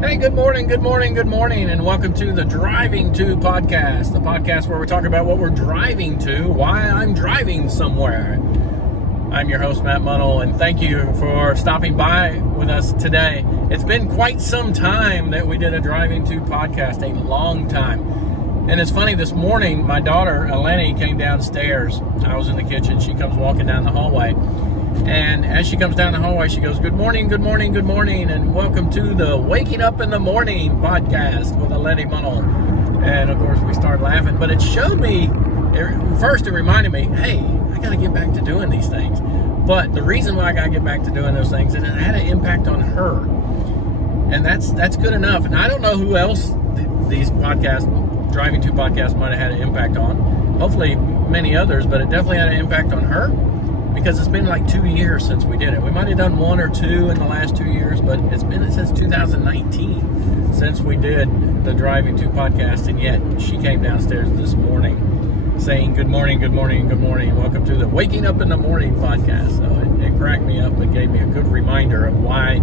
Hey, good morning, and welcome to the Driving To podcast, the podcast where we talk about what we're driving to, why I'm driving somewhere. I'm your host, Matt Munnell, and thank you for stopping by with us today. It's been quite some time that we did a Driving To podcast, a long time. And it's funny, this morning, my daughter, Eleni, came downstairs. I was in the kitchen. She comes walking down the hallway. And as she comes down the hallway, she goes, good morning, and welcome to the Waking Up in the Morning podcast with Eleni Munnell. And, of course, we started laughing. But it showed me, first it reminded me, hey, I got to get back to doing these things. But the reason why I got to get back to doing those things, and it had an impact on her. And that's good enough. And I don't know who else these podcasts, Driving To podcasts, might have had an impact on. Hopefully many others, but it definitely had an impact on her. Because it's been like 2 years since we did it. We might have done one or two in the last 2 years, but it's been since 2019 since we did the Driving To podcast, and yet she came downstairs this morning saying, good morning, welcome to the Waking Up in the Morning podcast. So it cracked me up. It gave me a good reminder of why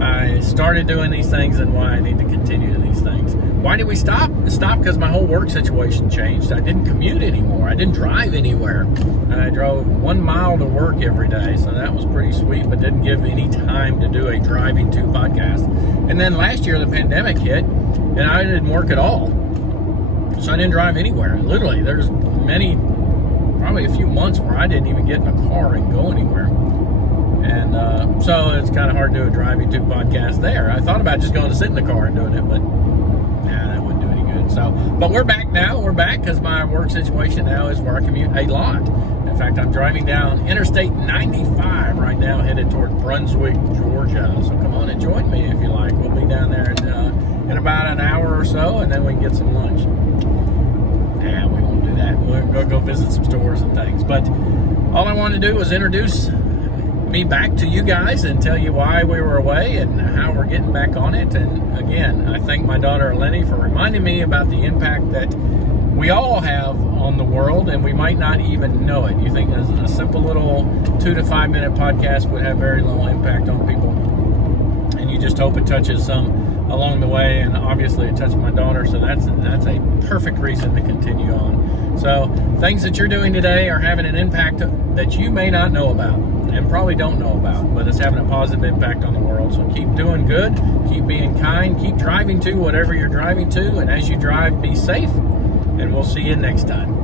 I started doing these things and why I need to continue these things. Why did we stop? Stop because my whole work situation changed. I didn't commute anymore. I didn't drive anywhere. I drove 1 mile to work every day, so that was pretty sweet, but didn't give any time to do a Driving To podcast. And then last year the pandemic hit, and I didn't work at all. So I didn't drive anywhere. Literally, there's probably a few months where I didn't even get in a car and go anywhere. And so it's kind of hard to do a Driving To podcast there. I thought about just going to sit in the car and doing it, but that wouldn't do any good. So, but we're back now. We're back because my work situation now is where I commute a lot. In fact, I'm driving down Interstate 95 right now, headed toward Brunswick, Georgia. So come on and join me if you like. We'll be down there in about an hour or so, and then we can get some lunch. Nah, we won't do that. We're going to go visit some stores and things. But all I wanted to do was introduce me back to you guys and tell you why we were away and how we're getting back on it. And again, I thank my daughter Eleni for reminding me about the impact that we all have on the world, and we might not even know it. You think a simple little 2 to 5 minute podcast would have very little impact on people, and you just hope it touches some along the way. And obviously it touched my daughter, so that's a perfect reason to continue on. So things that you're doing today are having an impact that you may not know about and probably don't know about, but it's having a positive impact on the world. So keep doing good, keep being kind, keep driving to whatever you're driving to, and as you drive, be safe, and we'll see you next time.